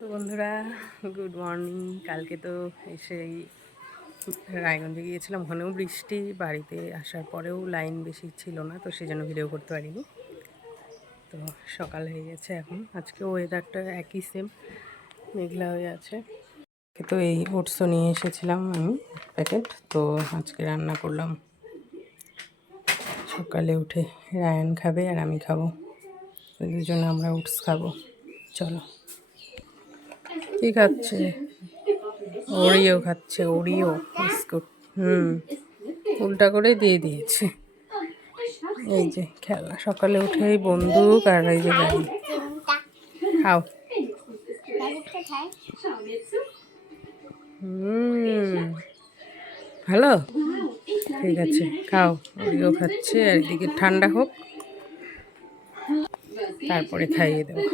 তো বন্ধুরা, good morning. কালকে তো সেই রায়গঞ্জে গিয়েছিলাম, ওখানেও বৃষ্টি, বাড়িতে আসার পরেও লাইন বেশি ছিল না, তো সেই জন্য ভিডিও করতে পারিনি। তো সকাল হয়ে গেছে এখন। আজকে ওয়েদারটা একই সেম, মেঘলা হয়ে আছে। তো এই ওটসও নিয়ে এসেছিলাম আমি প্যাকেট, তো আজকে রান্না করলাম। সকালে উঠে রায়ান খাবে আর আমি খাবো, তো দুজনে আমরা ওটস খাবো। চলো। কি খাচ্ছে? ওরিও খাচ্ছে, ওরিও বিস্কুট। উল্টা করে দিয়ে দিয়েছে। এই যে খেলা, সকালে উঠেই বন্দুক আর এই যে গাড়ি। খাও। ভালো, ঠিক আছে খাও। ওরিও খাচ্ছে, আর এদিকে ঠান্ডা হোক, তারপরে খাইয়ে দেবো।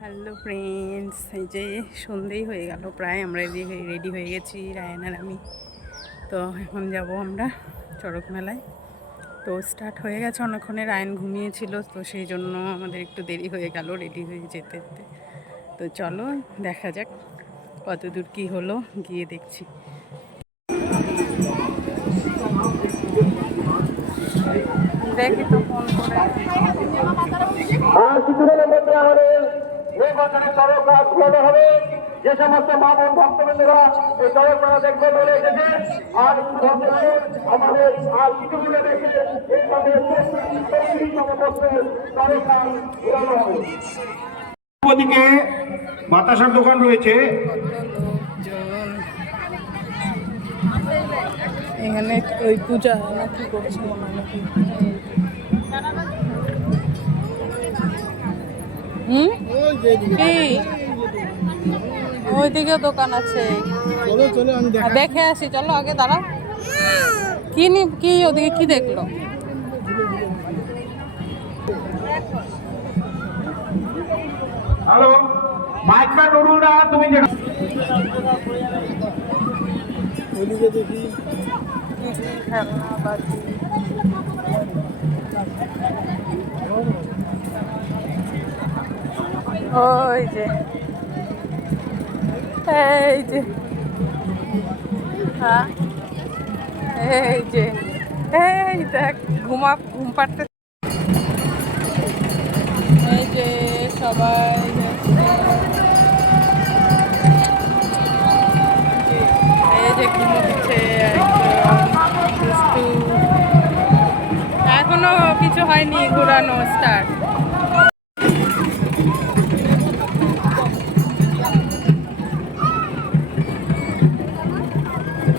হ্যালো ফ্রেন্ডস, এই যে সন্ধেই হয়ে গেল প্রায়, আমরা রেডি হয়ে গেছি রায়ান আর আমি। তো এখন যাব আমরা চড়ক মেলায়। তো স্টার্ট হয়ে গেছে অনেকক্ষণে, রায়ান ঘুমিয়েছিল, তো সেই জন্য আমাদের একটু দেরি হয়ে গেল রেডি হয়ে যেতে যেতে। তো চলো দেখা যাক কত দূর কী হলো, গিয়ে দেখছি। দেখি তো ফোন করে। যে সমস্ত মা বোন ভক্তবৃন্দরা এই চড়ক মেলা দেখবে বলে এসেছে, আর আমাদের আর কিছু বলে দেখে ওদিকে বাতাসার দোকান রয়েছে। এখানে ওই পূজা নাকি করছে নাকি। ওইদিকে দোকান আছে, দেখে আসি। চলো আগে দাঁড়াও। কি ওদিকে কি দেখলো? হ্যালো, মাইকটা নুরুলরা, তুমি যে ওইদিকে দেখি খেলনা বাজি। ওই যে এই যে, হ্যাঁ এই যে, এই দেখ ঘুম পাড়তে। এই যে সবাই এই যে ঘুমোচ্ছে, এখনো কিছু হয়নি, ঘোরানো স্টার্ট।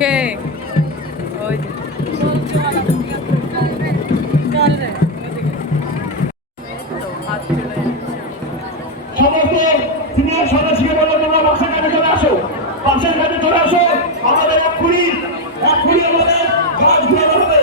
কে ওই চল রে, হাত চলে সমস্ত সিনিয়র সদস্যকে বললো তোমরা বাসার কাছে চলে আসো, বাসার কাছে চলে আসো। আমাদের এক কুড়ি আমাদের গাছ ঘুরে হবে,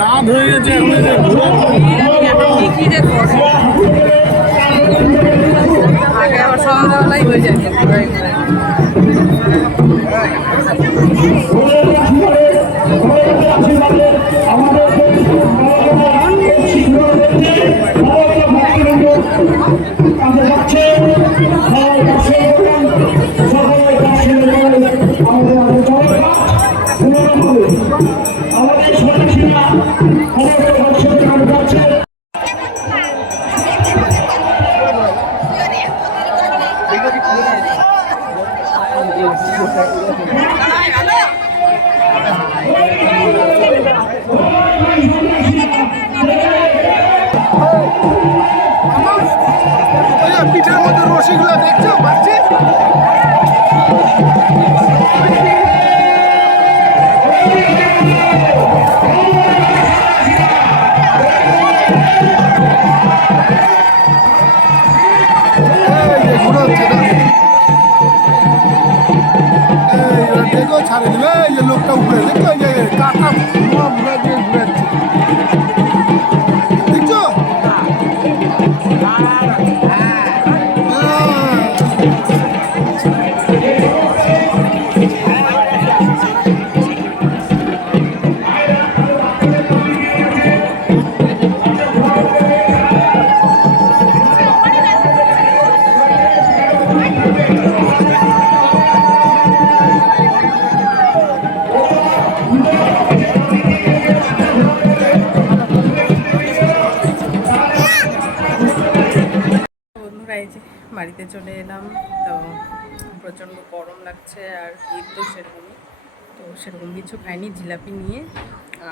রাত হয়ে গেছে। আগে আবার সন্ধ্যাবেলায় হয়ে যায়। আমাদের ঘুরে হচ্ছে না, দেখো ছাড়ে দিবে, এই যে লোকটা উপরে দেখো, এই যে কাটা ঘুরে দিয়ে ঘুরে যাচ্ছে, দেখছো? বন্ধুরা এই যে বাড়িতে চলে এলাম। তো প্রচণ্ড গরম লাগছে আর ঈদ তো সেরকমই, তো সেরকম কিছু খাইনি, জিলাপি নিয়ে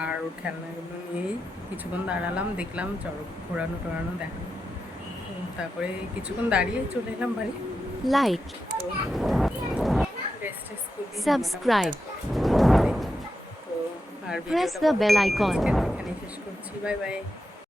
আর ওর খেলনাগুলো নিয়েই কিছুক্ষণ দাঁড়ালাম, দেখলাম চড়ক ঘোরানো টোরানো দেখানো। তো তারপরে কিছুক্ষণ দাঁড়িয়ে চলে এলাম বাড়ি। like, তো রেস্ট টেস্ট করি, subscribe, তো আর press ভিডিওটা the bell icon. এখানে শেষ করছি। Bye bye.